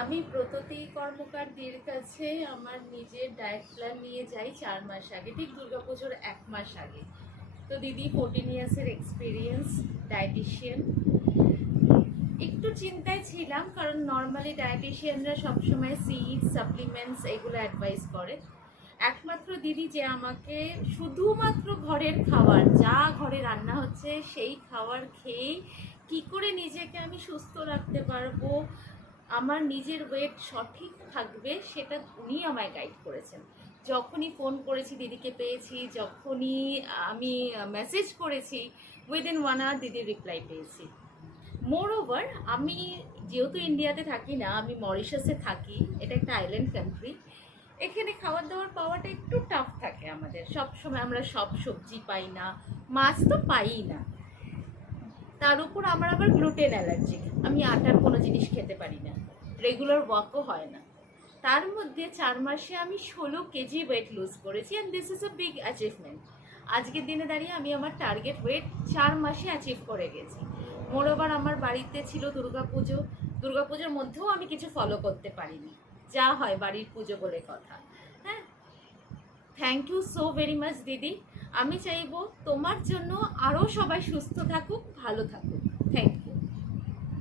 আমি ব্রততী কর্মকারদের কাছে আমার নিজের ডায়েট প্ল্যান নিয়ে যাই 4 মাস আগে, ঠিক দুর্গাপুজোর 1 মাস আগে। তো দিদি 14 ইয়ার্সের এক্সপিরিয়েন্স ডায়েটিশিয়ান। একটু চিন্তায় ছিলাম, কারণ নর্মালি ডায়েটিশিয়ানরা সবসময় সিড সাপ্লিমেন্টস এগুলো অ্যাডভাইস করে। একমাত্র দিদি যে আমাকে শুধুমাত্র ঘরের খাবার, যা ঘরে রান্না হচ্ছে সেই খাবার খেয়েই কী করে নিজেকে আমি সুস্থ রাখতে পারবো, আমার নিজের ওয়েট সঠিক থাকবে, সেটা উনি আমায় গাইড করেছেন। যখনই ফোন করেছি দিদিকে পেয়েছি, যখনই আমি মেসেজ করেছি উইদিন 1 আওয়ার দিদির রিপ্লাই পেয়েছি। মোর ওভার, আমি যেহেতু ইন্ডিয়াতে থাকি না, আমি মরিশাসে থাকি। এটা একটা আইল্যান্ড কান্ট্রি। এখানে খাবার দাবার পাওয়াটা একটু টাফ থাকে আমাদের। সব সময় আমরা সব সবজি পাই না, মাছ তো পাই না। তার উপর আমার আবার গ্লুটেন অ্যালার্জি, আমি আটার কোনো জিনিস খেতে পারি না, রেগুলার ওয়াকও হয় না। তার মধ্যে 4 মাসে আমি 16 কেজি ওয়েট লুজ করেছি, and this is a big achievement. আজকের দিনে দাঁড়িয়ে আমি আমার টার্গেট ওয়েট 4 মাসে অ্যাচিভ করে গেছি। মোরওভার আমার বাড়িতে ছিল দুর্গাপুজো, দুর্গাপুজোর মধ্যেও আমি কিছু ফলো করতে পারিনি, যা হয় বাড়ির পুজো বলে কথা। হ্যাঁ, thank you so very much দিদি। আমি চাইবো তোমার জন্য আরও সবাই সুস্থ থাকুক, ভালো থাকুক। Thank you.